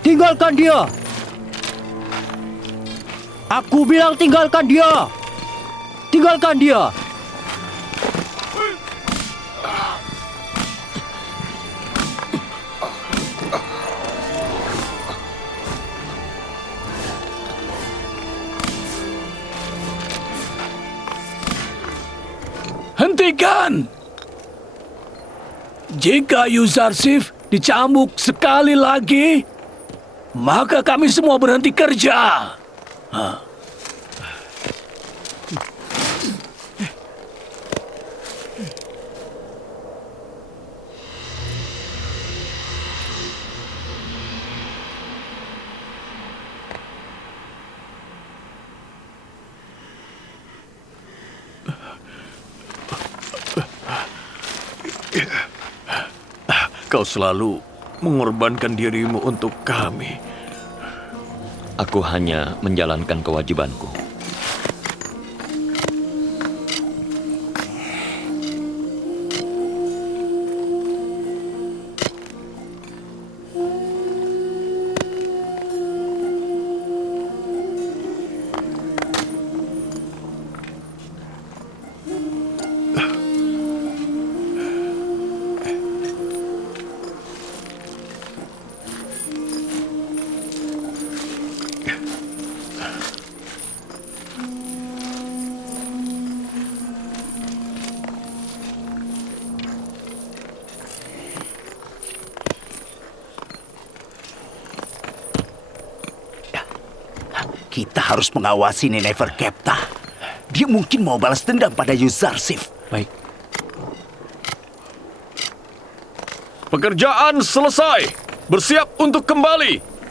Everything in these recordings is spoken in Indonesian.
Tinggalkan dia! Aku bilang tinggalkan dia! Tinggalkan dia! Hentikan! Jika Yuzarsif dicambuk sekali lagi, maka kami semua berhenti kerja. Kau selalu mengorbankan dirimu untuk kami. Aku hanya menjalankan kewajibanku. Kita harus mengawasi Neferkeptah. Dia mungkin mau balas dendam pada Yuzarsif. Baik. Pekerjaan selesai. Bersiap untuk kembali.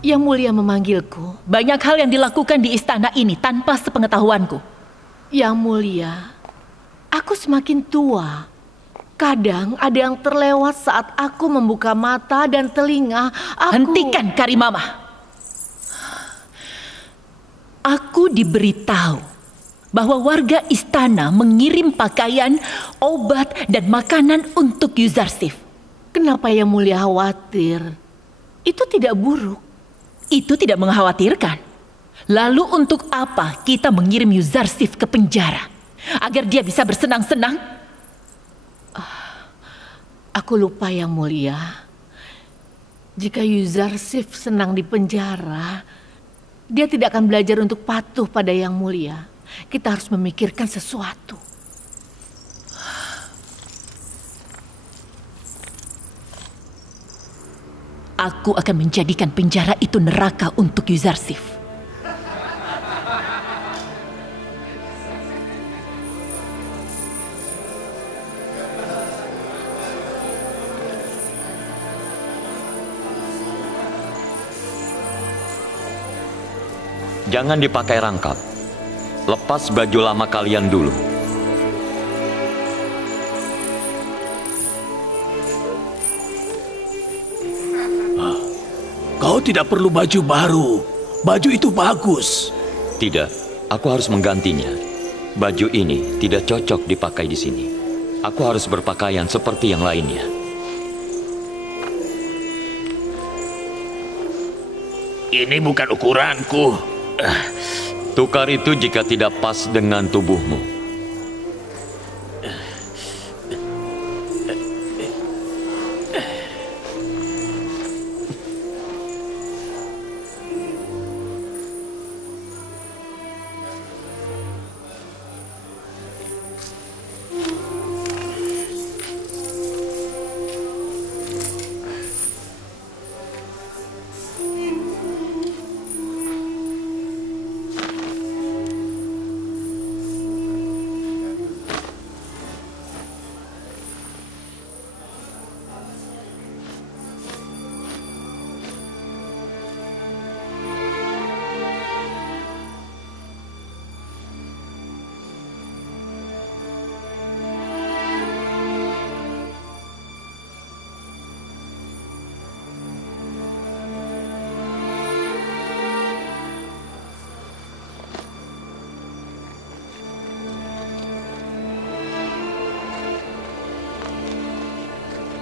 Yang Mulia memanggilku. Banyak hal yang dilakukan di istana ini tanpa sepengetahuanku. Yang Mulia, aku semakin tua. Kadang ada yang terlewat saat aku membuka mata dan telinga. Hentikan, Karimamah. Aku diberitahu bahwa warga istana mengirim pakaian, obat, dan makanan untuk Yuzarsif. Kenapa Yang Mulia khawatir? Itu tidak buruk. Itu tidak mengkhawatirkan. Lalu untuk apa kita mengirim Yuzarsif ke penjara? Agar dia bisa bersenang-senang? Aku lupa Yang Mulia. Jika Yuzarsif senang di penjara, dia tidak akan belajar untuk patuh pada Yang Mulia. Kita harus memikirkan sesuatu. Aku akan menjadikan penjara itu neraka untuk Yuzarsif. Jangan dipakai rangkap. Lepas baju lama kalian dulu. Kau tidak perlu baju baru. Baju itu bagus. Tidak, aku harus menggantinya. Baju ini tidak cocok dipakai di sini. Aku harus berpakaian seperti yang lainnya. Ini bukan ukuranku. Tukar itu jika tidak pas dengan tubuhmu.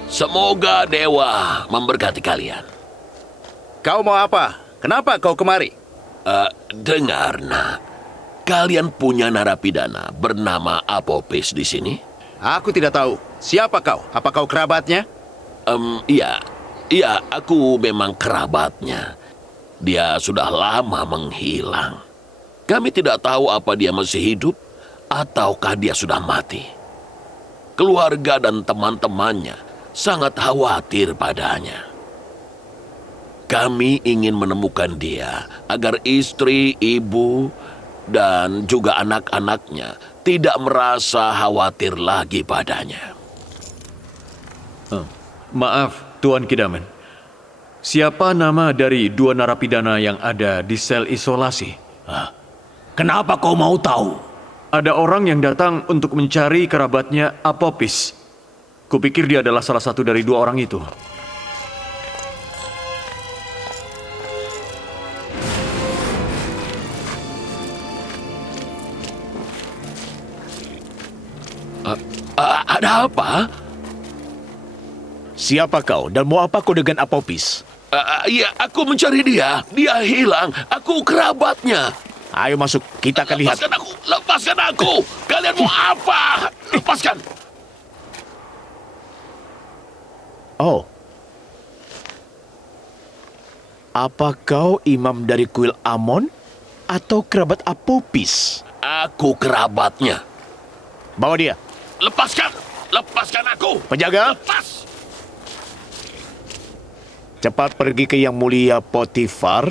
Semoga dewa memberkati kalian. Kau mau apa? Kenapa kau kemari? Dengar, nak. Kalian punya narapidana bernama Apopis di sini? Aku tidak tahu. Siapa kau? Apa kau kerabatnya? Iya, aku memang kerabatnya. Dia sudah lama menghilang. Kami tidak tahu apa dia masih hidup ataukah dia sudah mati. Keluarga dan teman-temannya sangat khawatir padanya. Kami ingin menemukan dia agar istri, ibu, dan juga anak-anaknya tidak merasa khawatir lagi padanya. Maaf, Tuan Kidaman. Siapa nama dari dua narapidana yang ada di sel isolasi? Kenapa kau mau tahu? Ada orang yang datang untuk mencari kerabatnya Apopis. Kupikir dia adalah salah satu dari dua orang itu. Ada apa? Siapa kau dan mau apa kau dengan Apopis? Iya, aku mencari dia. Dia hilang. Aku kerabatnya. Ayo masuk, kita akan lihat. Lepaskan aku! Lepaskan aku! Kalian mau apa? Lepaskan! Oh. Apa kau imam dari kuil Amon atau kerabat Apopis? Aku kerabatnya. Bawa dia. Lepaskan! Lepaskan aku! Penjaga, Lepas! cepat pergi ke Yang Mulia Potifar.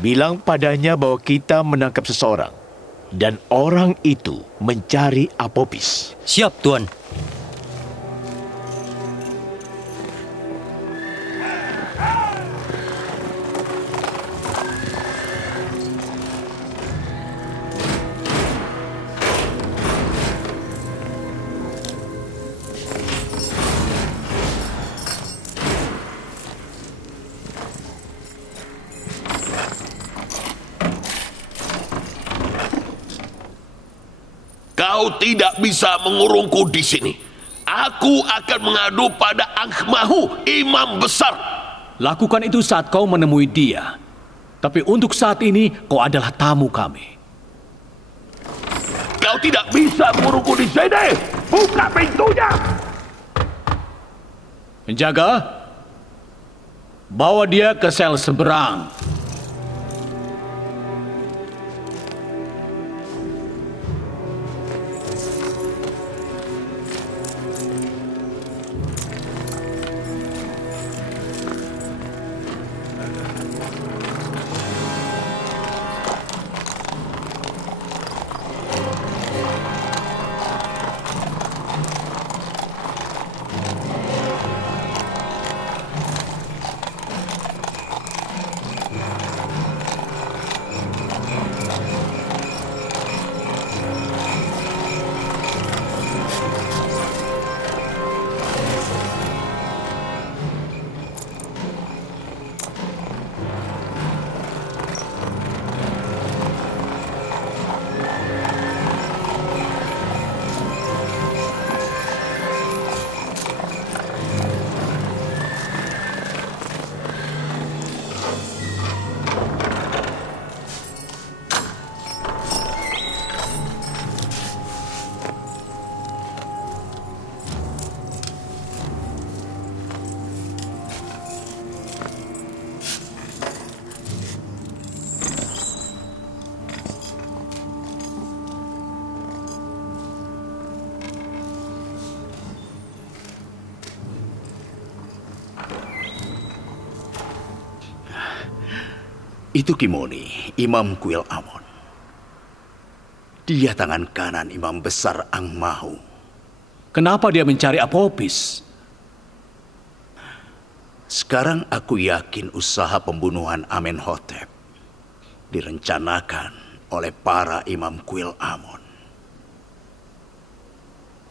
Bilang padanya bahwa kita menangkap seseorang. Dan orang itu mencari Apopis. Siap, Tuan. Kau tidak bisa mengurungku di sini. Aku akan mengadu pada Angkmahu, imam besar. Lakukan itu saat kau menemui dia. Tapi untuk saat ini, kau adalah tamu kami. Kau tidak bisa mengurungku di sini. Buka pintunya. Penjaga, bawa dia ke sel seberang. Itu Kimoni, Imam Kuil Amon. Dia tangan kanan Imam Besar Angkmahu. Kenapa dia mencari Apophis? Sekarang aku yakin usaha pembunuhan Amenhotep direncanakan oleh para Imam Kuil Amon.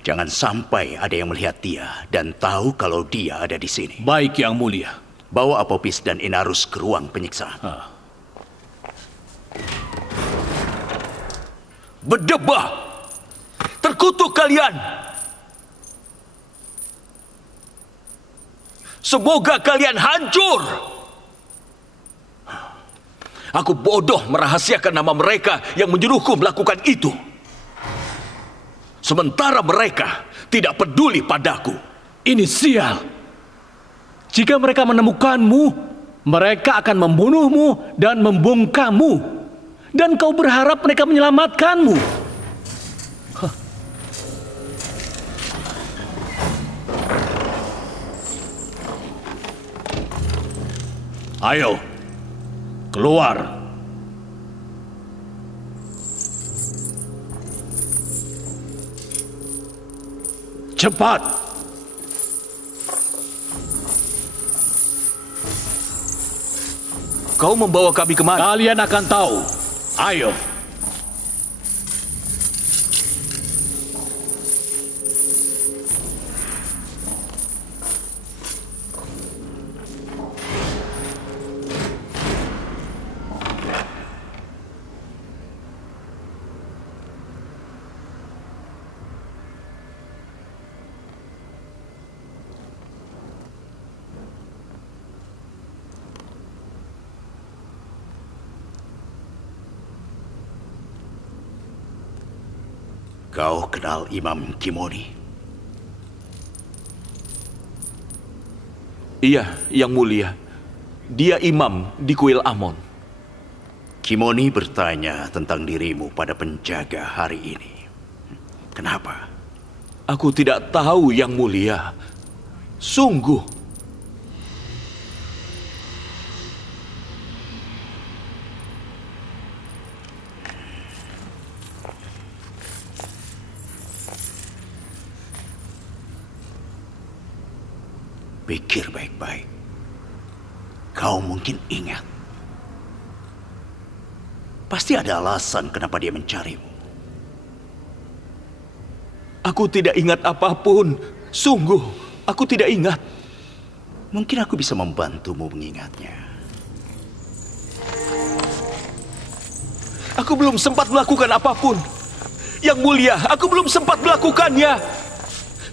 Jangan sampai ada yang melihat dia dan tahu kalau dia ada di sini. Baik, Yang Mulia. Bawa Apophis dan Inarus ke ruang penyiksaan. Berdebah! Terkutuk kalian! Semoga kalian hancur! Aku bodoh merahasiakan nama mereka yang menyuruhku melakukan itu. Sementara mereka tidak peduli padaku. Ini sial. Jika mereka menemukanmu, mereka akan membunuhmu dan membungkammu. Dan kau berharap mereka menyelamatkanmu. Ayo, keluar. Cepat. Kau membawa kami kemana? Kalian akan tahu. Ayo. Kau kenal Imam Kimoni? Iya, Yang Mulia. Dia imam di Kuil Amon. Kimoni bertanya tentang dirimu pada penjaga hari ini. Kenapa? Aku tidak tahu, Yang Mulia. Sungguh. Pikir baik-baik. Kau mungkin ingat. Pasti ada alasan kenapa dia mencarimu. Aku tidak ingat apapun. Sungguh, aku tidak ingat. Mungkin aku bisa membantumu mengingatnya. Aku belum sempat melakukan apapun. Yang mulia, aku belum sempat melakukannya.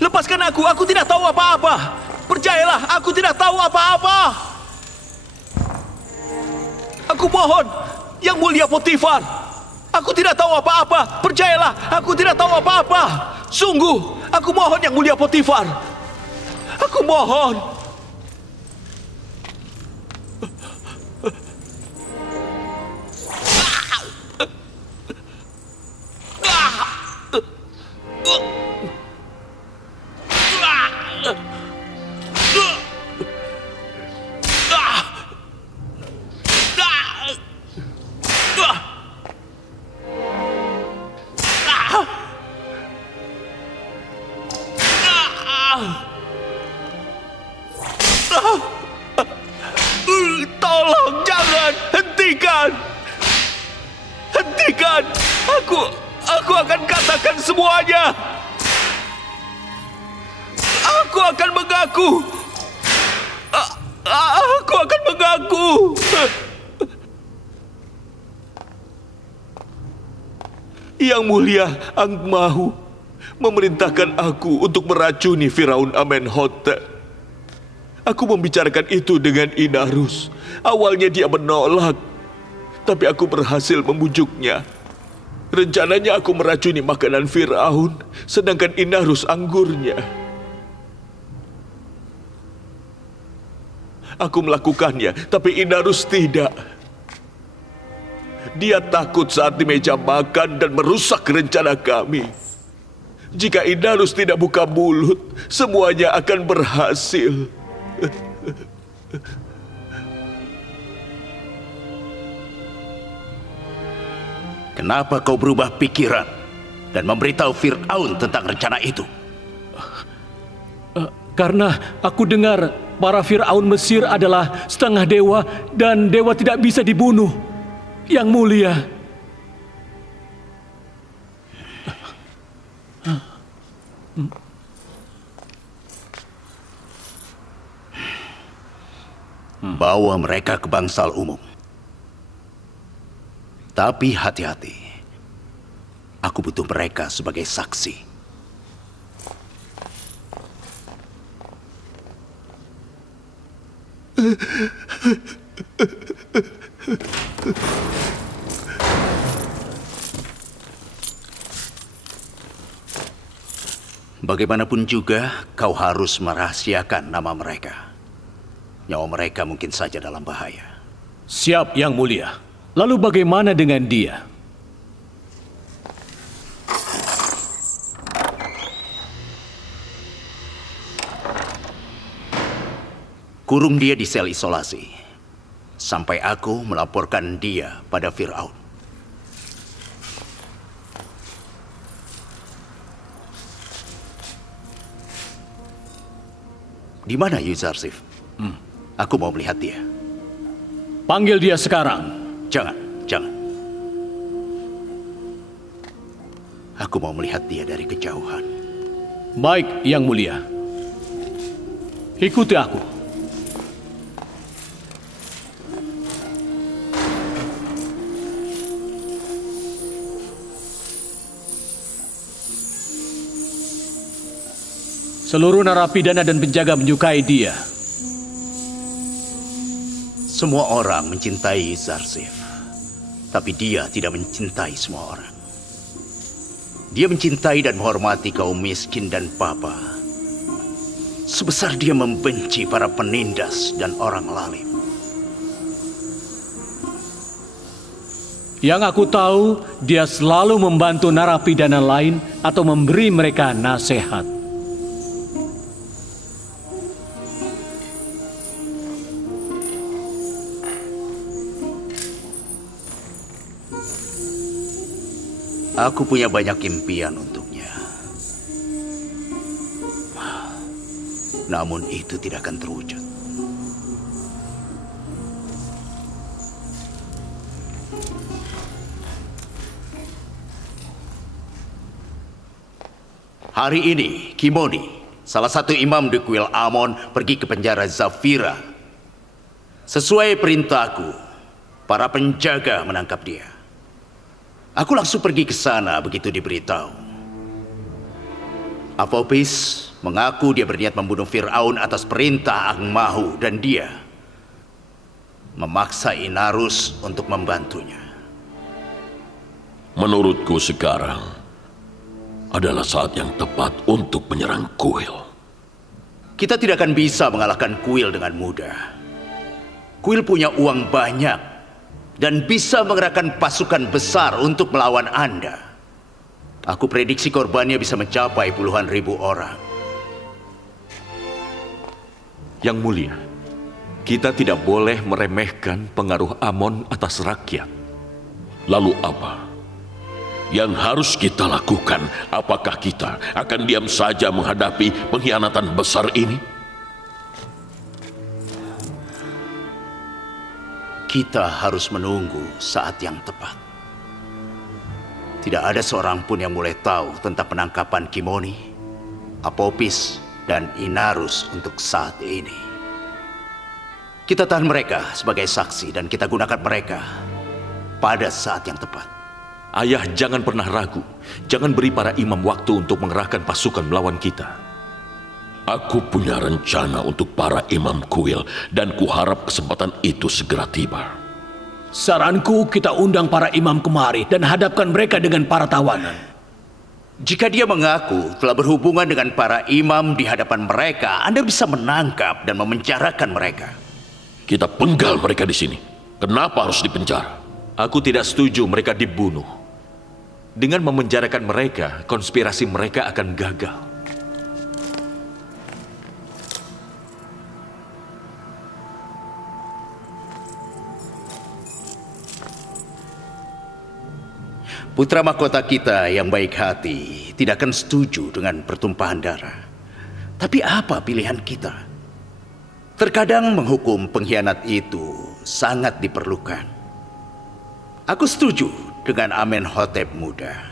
Lepaskan aku tidak tahu apa-apa. Percayalah, aku tidak tahu apa-apa. Aku mohon, Yang Mulia Potifar. Aku tidak tahu apa-apa. Percayalah, aku tidak tahu apa-apa. Sungguh, aku mohon Yang Mulia Potifar. Aku mohon. Tolong, jangan, hentikan. Hentikan. Aku akan katakan semuanya. Aku akan mengaku. Aku akan mengaku. Yang Mulia Angmahu memerintahkan aku untuk meracuni Firaun Amenhotep. Aku membicarakan itu dengan Inarus. Awalnya dia menolak, tapi aku berhasil membujuknya. Rencananya aku meracuni makanan Firaun, sedangkan Inarus anggurnya. Aku melakukannya, tapi Inarus tidak. Dia takut saat di meja makan dan merusak rencana kami. Jika Inarus tidak buka mulut, semuanya akan berhasil. Kenapa kau berubah pikiran dan memberitahu Fir'aun tentang rencana itu? Karena aku dengar para Fir'aun Mesir adalah setengah dewa dan dewa tidak bisa dibunuh. Yang Mulia. Bawa mereka ke bangsal umum. Tapi hati-hati. Aku butuh mereka sebagai saksi. Bagaimanapun juga, kau harus merahasiakan nama mereka. Nyawa mereka mungkin saja dalam bahaya. Siap, Yang Mulia. Lalu bagaimana dengan dia? Kurung dia di sel isolasi. Sampai aku melaporkan dia pada Fir'aun. Di mana Yuzarsif? Aku mau melihat dia. Panggil dia sekarang. Jangan. Aku mau melihat dia dari kejauhan. Baik, Yang Mulia. Ikuti aku. Seluruh narapidana dan penjaga menyukai dia. Semua orang mencintai Zarsif, tapi dia tidak mencintai semua orang. Dia mencintai dan menghormati kaum miskin dan papa, sebesar dia membenci para penindas dan orang lalim. Yang aku tahu, dia selalu membantu narapidana lain atau memberi mereka nasihat. Aku punya banyak impian untuknya. Namun itu tidak akan terwujud. Hari ini, Kimoni, salah satu imam di kuil Amon, pergi ke penjara Zafira. Sesuai perintahku, para penjaga menangkap dia. Aku langsung pergi ke sana begitu diberitahu. Apophis mengaku dia berniat membunuh Fir'aun atas perintah Ang Mahu dan dia memaksa Inarus untuk membantunya. Menurutku sekarang adalah saat yang tepat untuk menyerang Kuil. Kita tidak akan bisa mengalahkan Kuil dengan mudah. Kuil punya uang banyak dan bisa mengerahkan pasukan besar untuk melawan Anda. Aku prediksi korbannya bisa mencapai puluhan ribu orang. Yang mulia, kita tidak boleh meremehkan pengaruh Amon atas rakyat. Lalu apa yang harus kita lakukan? Apakah kita akan diam saja menghadapi pengkhianatan besar ini? Kita harus menunggu saat yang tepat. Tidak ada seorang pun yang mulai tahu tentang penangkapan Kimoni, Apophis, dan Inarus untuk saat ini. Kita tahan mereka sebagai saksi dan kita gunakan mereka pada saat yang tepat. Ayah, jangan pernah ragu. Jangan beri para imam waktu untuk mengerahkan pasukan melawan kita. Aku punya rencana untuk para imam Kuil dan kuharap kesempatan itu segera tiba. Saranku kita undang para imam kemari dan hadapkan mereka dengan para tawanan. Jika dia mengaku telah berhubungan dengan para imam di hadapan mereka, Anda bisa menangkap dan memenjarakan mereka. Kita penggal mereka di sini. Kenapa harus dipenjara? Aku tidak setuju mereka dibunuh. Dengan memenjarakan mereka, konspirasi mereka akan gagal. Putra mahkota kita yang baik hati tidak akan setuju dengan pertumpahan darah. Tapi apa pilihan kita? Terkadang menghukum pengkhianat itu sangat diperlukan. Aku setuju dengan Amenhotep muda.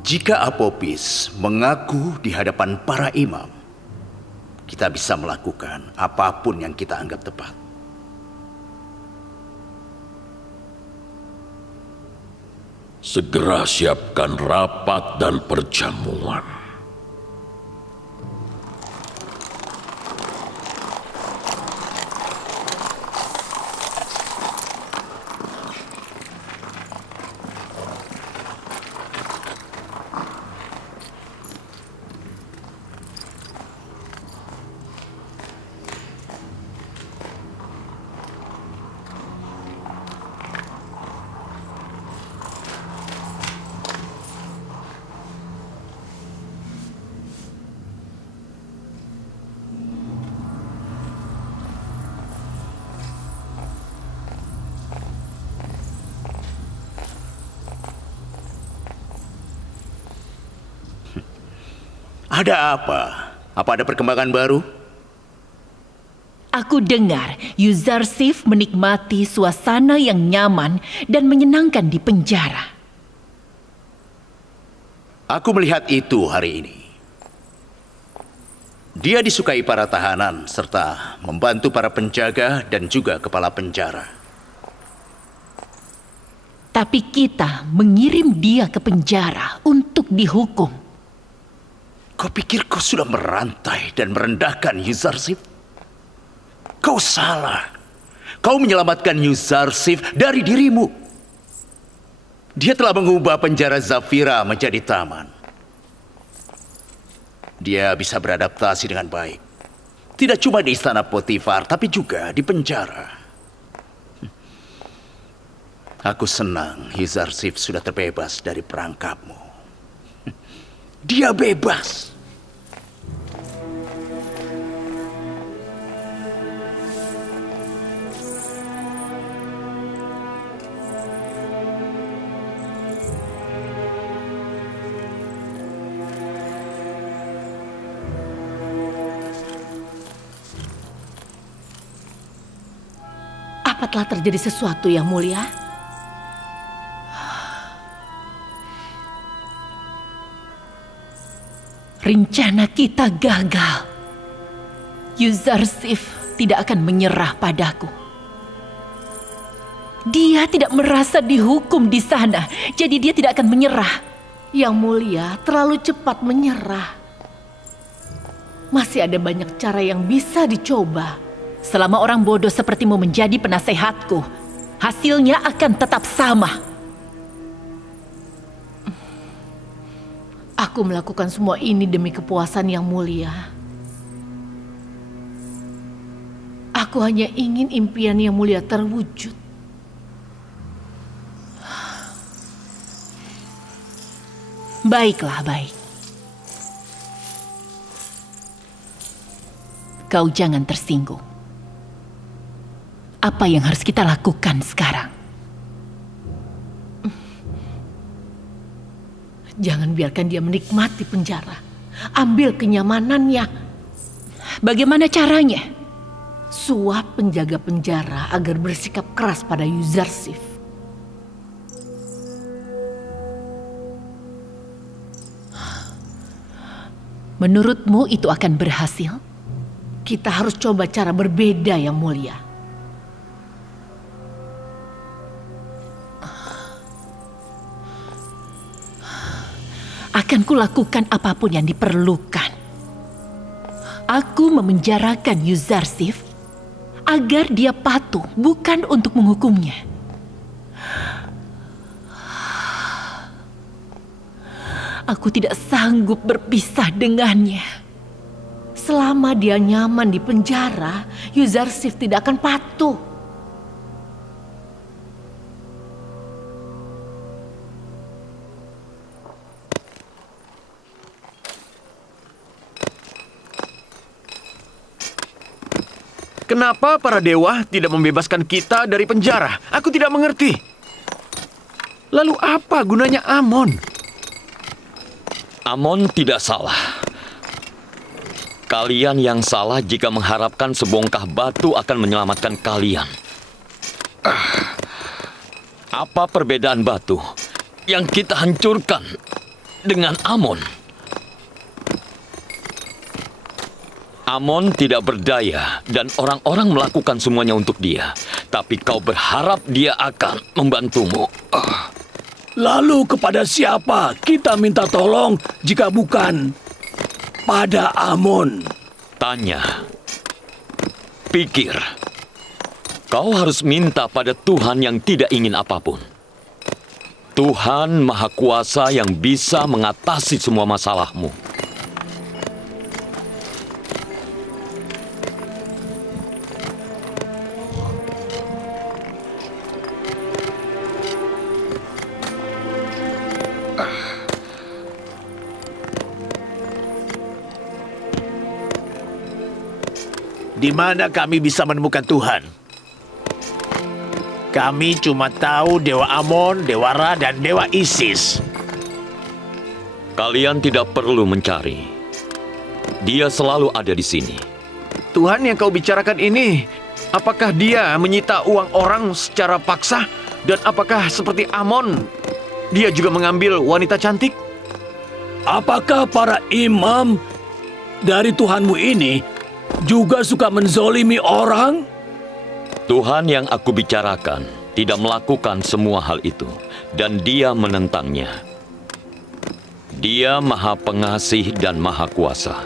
Jika Apophis mengaku di hadapan para imam, kita bisa melakukan apapun yang kita anggap tepat. Segera siapkan rapat dan perjamuan. Ada apa? Apa ada perkembangan baru? Aku dengar Yuzarsif menikmati suasana yang nyaman dan menyenangkan di penjara. Aku melihat itu hari ini. Dia disukai para tahanan serta membantu para penjaga dan juga kepala penjara. Tapi kita mengirim dia ke penjara untuk dihukum. Kau pikir kau sudah merantai dan merendahkan Yuzarsif? Kau salah. Kau menyelamatkan Yuzarsif dari dirimu. Dia telah mengubah penjara Zafira menjadi taman. Dia bisa beradaptasi dengan baik. Tidak cuma di istana Potifar, tapi juga di penjara. Aku senang Yuzarsif sudah terbebas dari perangkapmu. Dia bebas. Apa telah terjadi sesuatu yang mulia? Rencana kita gagal. Yuzarsif tidak akan menyerah padaku. Dia tidak merasa dihukum di sana, jadi dia tidak akan menyerah. Yang Mulia terlalu cepat menyerah. Masih ada banyak cara yang bisa dicoba. Selama orang bodoh sepertimu menjadi penasehatku, hasilnya akan tetap sama. Aku melakukan semua ini demi kepuasan Yang Mulia. Aku hanya ingin impian Yang Mulia terwujud. Baiklah, baik. Kau jangan tersinggung. Apa yang harus kita lakukan sekarang? Jangan biarkan dia menikmati penjara. Ambil kenyamanannya. Bagaimana caranya? Suap penjaga penjara agar bersikap keras pada Yuzarsif. Menurutmu itu akan berhasil? Kita harus coba cara berbeda, Yang Mulia. Akan kulakukan apapun yang diperlukan. Aku memenjarakan Yuzarsif agar dia patuh, bukan untuk menghukumnya. Aku tidak sanggup berpisah dengannya. Selama dia nyaman di penjara, Yuzarsif tidak akan patuh. Kenapa para dewa tidak membebaskan kita dari penjara? Aku tidak mengerti. Lalu apa gunanya Amon? Amon tidak salah. Kalian yang salah jika mengharapkan sebongkah batu akan menyelamatkan kalian. Apa perbedaan batu yang kita hancurkan dengan Amon? Amon tidak berdaya dan orang-orang melakukan semuanya untuk dia. Tapi kau berharap dia akan membantumu. Lalu kepada siapa kita minta tolong jika bukan pada Amon? Tanya. Pikir. Kau harus minta pada Tuhan yang tidak ingin apapun. Tuhan Maha Kuasa yang bisa mengatasi semua masalahmu. Di mana kami bisa menemukan Tuhan? Kami cuma tahu Dewa Amon, Dewa Ra, dan Dewa Isis. Kalian tidak perlu mencari. Dia selalu ada di sini. Tuhan yang kau bicarakan ini, apakah dia menyita uang orang secara paksa? Dan apakah seperti Amon, dia juga mengambil wanita cantik? Apakah para imam dari Tuhanmu ini juga suka menzolimi orang? Tuhan yang aku bicarakan tidak melakukan semua hal itu, dan dia menentangnya. Dia Maha Pengasih dan Maha Kuasa.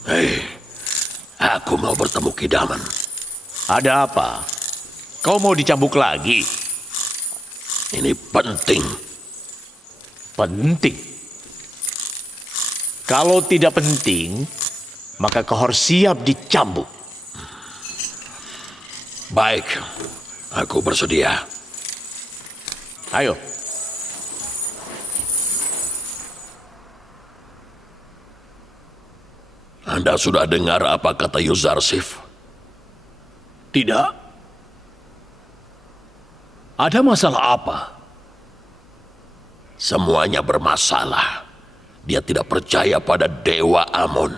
Hei, aku mau bertemu Kidaman. Ada apa? Kau mau dicambuk lagi? Ini penting. Penting. Kalau tidak penting, maka kau harus siap dicambuk. Baik, aku bersedia. Ayo. Anda sudah dengar apa kata Yuzarsif? Tidak. Ada masalah apa? Semuanya bermasalah. Dia tidak percaya pada Dewa Amon.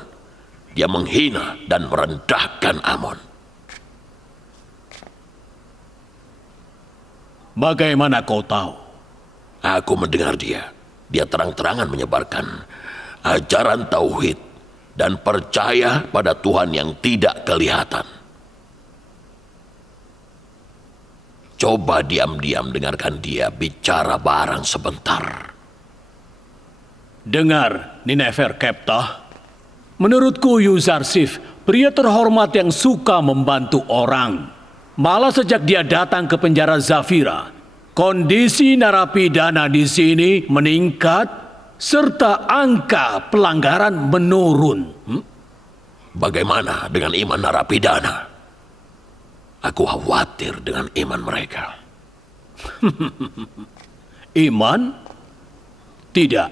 Dia menghina dan merendahkan Amon. Bagaimana kau tahu? Aku mendengar dia. Dia terang-terangan menyebarkan ajaran tauhid dan percaya pada Tuhan yang tidak kelihatan. Coba diam-diam dengarkan dia bicara barang sebentar. Dengar, Ninefer Keptah. Menurutku Yuzarsif, pria terhormat yang suka membantu orang. Malah sejak dia datang ke penjara Zafira, kondisi narapidana di sini meningkat serta angka pelanggaran menurun. Bagaimana dengan iman narapidana? Aku khawatir dengan iman mereka. Iman? Tidak.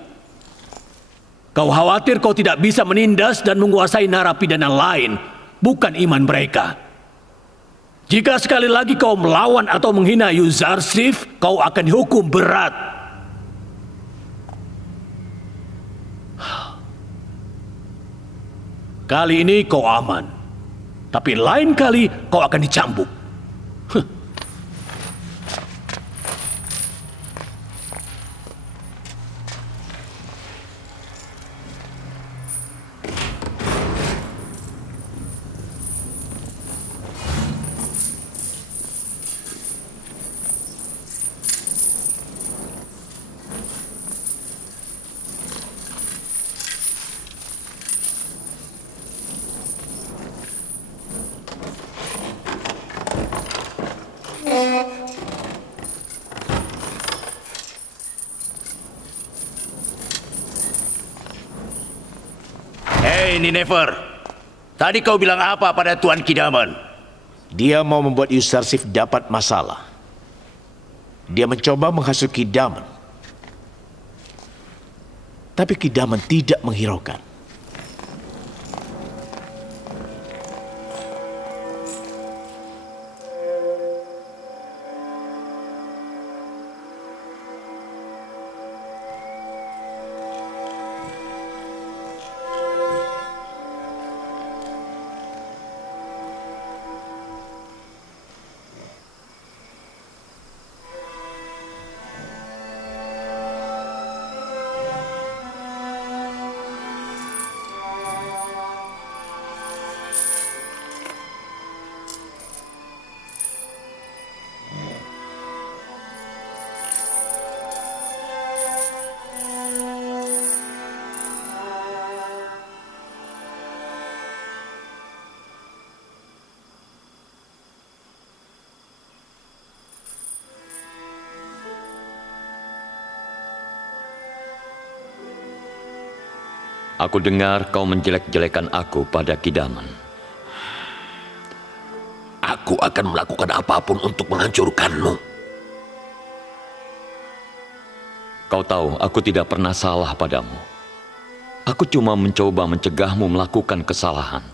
Kau khawatir kau tidak bisa menindas dan menguasai narapidana lain, bukan iman mereka. Jika sekali lagi kau melawan atau menghina Yuzarsif, kau akan dihukum berat. Kali ini kau aman, tapi lain kali kau akan dicambuk. Hei Ninefer, tadi kau bilang apa pada Tuan Kidaman? Dia mau membuat Yuzarsif dapat masalah. Dia mencoba menghasut Kidaman. Tapi Kidaman tidak menghiraukan. Aku dengar kau menjelek-jelekan aku pada Kidaman. Aku akan melakukan apapun untuk menghancurkanmu. Kau tahu, aku tidak pernah salah padamu. Aku cuma mencoba mencegahmu melakukan kesalahan.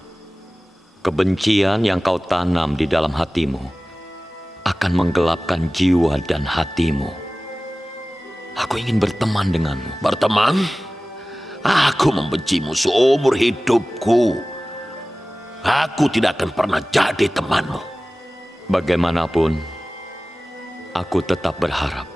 Kebencian yang kau tanam di dalam hatimu akan menggelapkan jiwa dan hatimu. Aku ingin berteman denganmu. Berteman? Aku membencimu seumur hidupku. Aku tidak akan pernah jadi temanmu. Bagaimanapun, aku tetap berharap.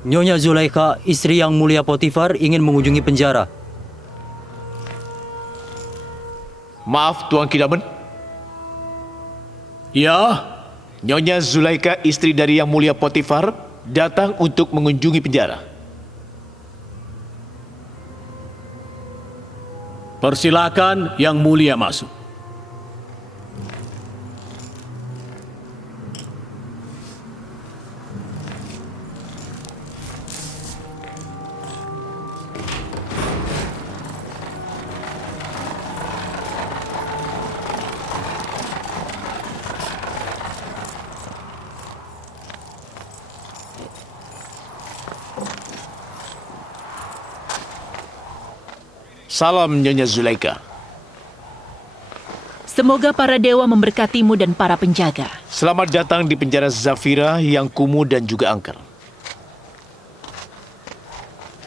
Nyonya Zulaikha, istri yang mulia Potifar, ingin mengunjungi penjara. Maaf, Tuan Kidaman. Ya, Nyonya Zulaikha, istri dari Yang Mulia Potifar, datang untuk mengunjungi penjara. persilakan Yang Mulia masuk. Salam Nyonya Zulaikha. Semoga para dewa memberkatimu dan para penjaga. Selamat datang di penjara Zafira yang kumuh dan juga angker.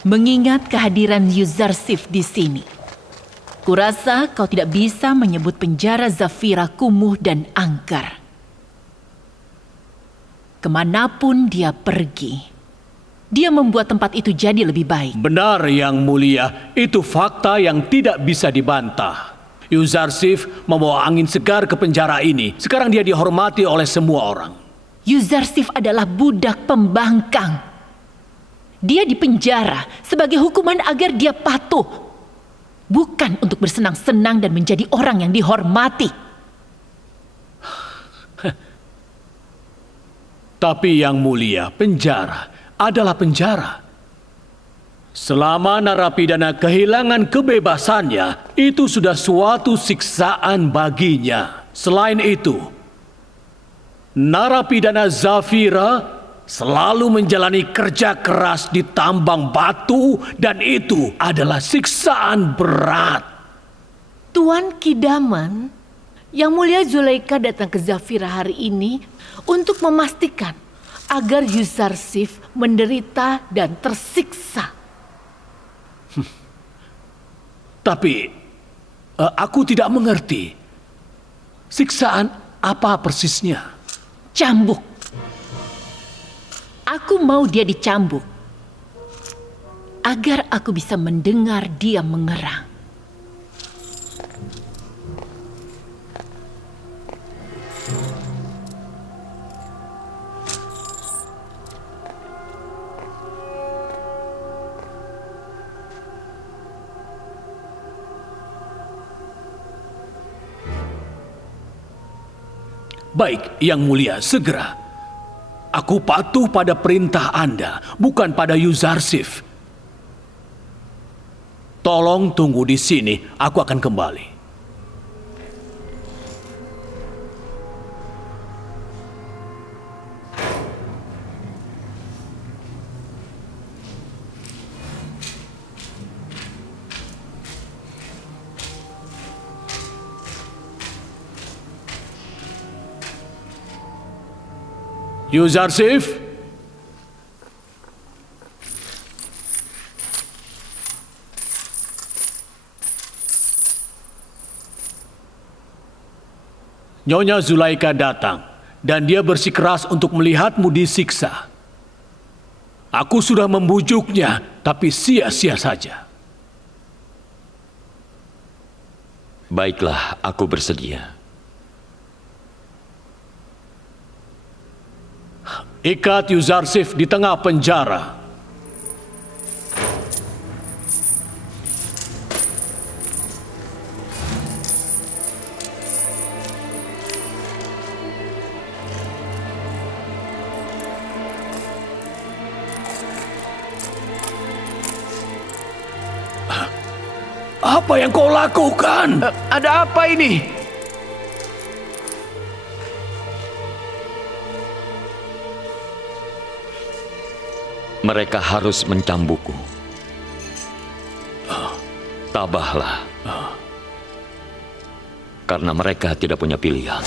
Mengingat kehadiran Yuzarsif di sini, kurasa kau tidak bisa menyebut penjara Zafira kumuh dan angker. Kemanapun dia pergi, dia membuat tempat itu jadi lebih baik. Benar Yang Mulia, itu fakta yang tidak bisa dibantah. Yuzarsif membawa angin segar ke penjara ini. Sekarang dia dihormati oleh semua orang. Yuzarsif adalah budak pembangkang. Dia dipenjara sebagai hukuman agar dia patuh, bukan untuk bersenang-senang dan menjadi orang yang dihormati. Tapi Yang Mulia, penjara adalah penjara. Selama narapidana kehilangan kebebasannya, itu sudah suatu siksaan baginya. Selain itu, narapidana Zafira selalu menjalani kerja keras di tambang batu dan itu adalah siksaan berat. Tuan Kidaman, Yang Mulia Zulaikha datang ke Zafira hari ini untuk memastikan agar Yuzarsif menderita dan tersiksa. Tapi aku tidak mengerti. Siksaan apa persisnya? Cambuk. Aku mau dia dicambuk agar aku bisa mendengar dia mengerang. Baik, Yang Mulia, segera. Aku patuh pada perintah Anda, bukan pada Yuzarsif. Tolong tunggu di sini, aku akan kembali. Yuzarsif? Nyonya Zulaikha datang dan dia bersikeras untuk melihatmu disiksa. Aku sudah membujuknya, tapi sia-sia saja. Baiklah, aku bersedia. Ikat Yuzarsif di tengah penjara. Apa yang kau lakukan? Ada apa ini? Mereka harus mencambukku. Tabahlah. Karena mereka tidak punya pilihan.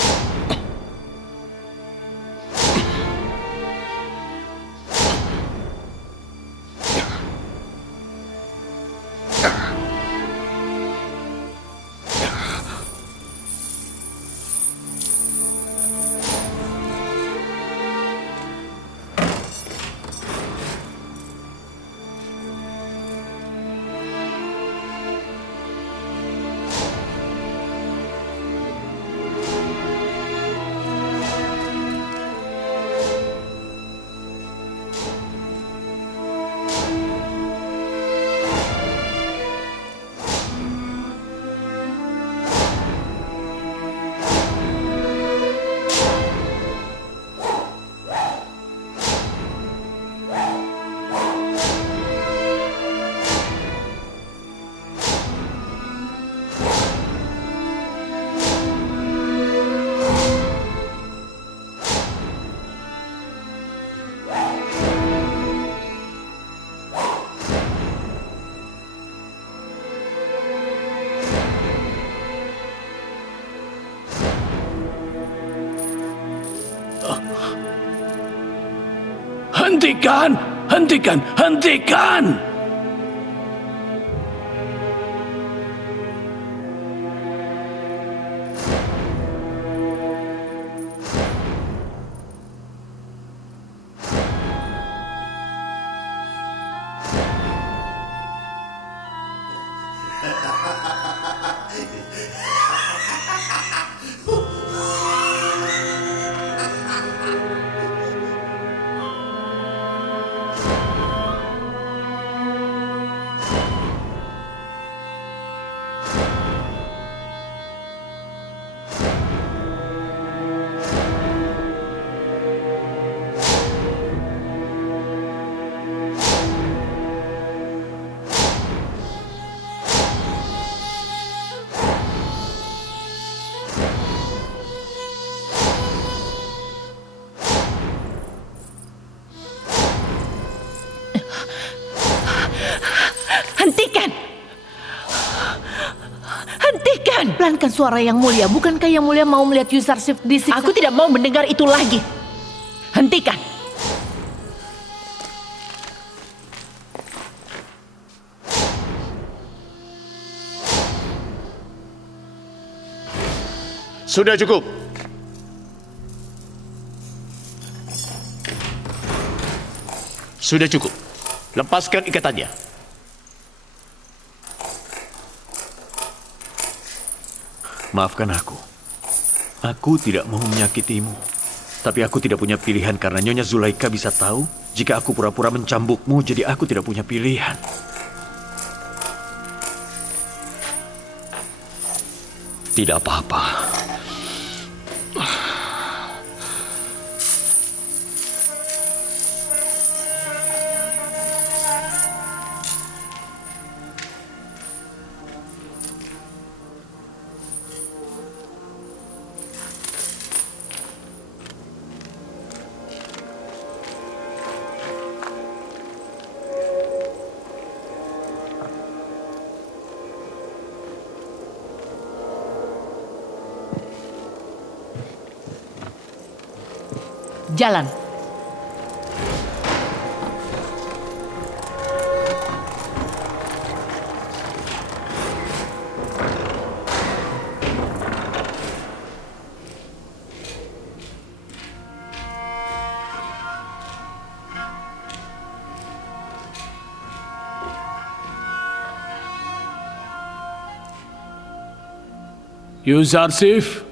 Hentikan! Hentikan! Hentikan! Hentikan! Hentikan! Pelankan suara Yang Mulia. Bukankah Yang Mulia mau melihat Yuzarsif disiksa? Aku tidak mau mendengar itu lagi. Hentikan! Sudah cukup. Sudah cukup. Lepaskan ikatannya. Maafkan aku. Aku tidak mau menyakitimu. Tapi aku tidak punya pilihan karena Nyonya Zulaika bisa tahu jika aku pura-pura mencambukmu, jadi aku tidak punya pilihan. Tidak apa-apa. Jalan. Yuzarsif,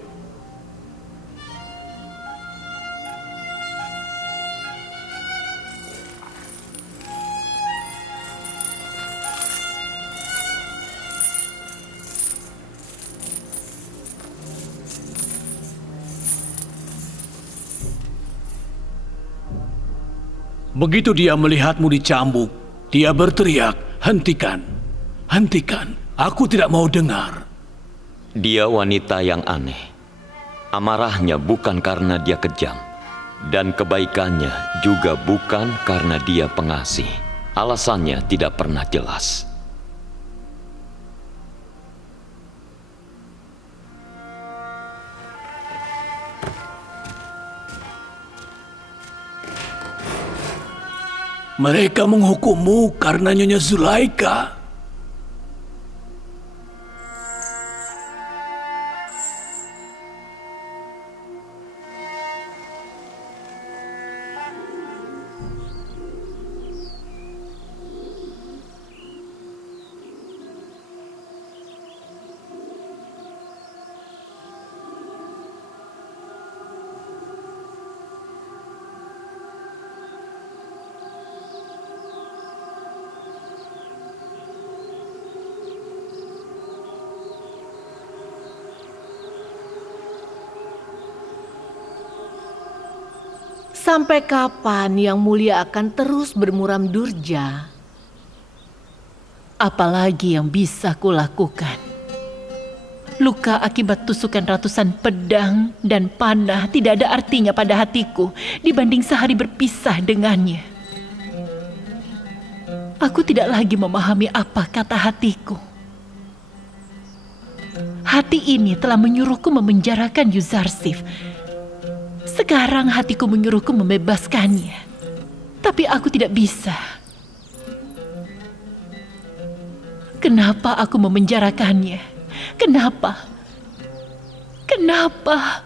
begitu dia melihatmu dicambuk, dia berteriak, "Hentikan! Hentikan! Aku tidak mau dengar." Dia wanita yang aneh. Amarahnya bukan karena dia kejam, dan kebaikannya juga bukan karena dia pengasih. Alasannya tidak pernah jelas. Mereka menghukummu karena Nyonya Zulaika. Sampai kapan Yang Mulia akan terus bermuram durja? Apalagi yang bisa kulakukan? Luka akibat tusukan ratusan pedang dan panah tidak ada artinya pada hatiku dibanding sehari berpisah dengannya. Aku tidak lagi memahami apa kata hatiku. Hati ini telah menyuruhku memenjarakan Yuzarsif. Sekarang hatiku menyuruhku membebaskannya. Tapi aku tidak bisa. Kenapa aku memenjarakannya? Kenapa? Kenapa?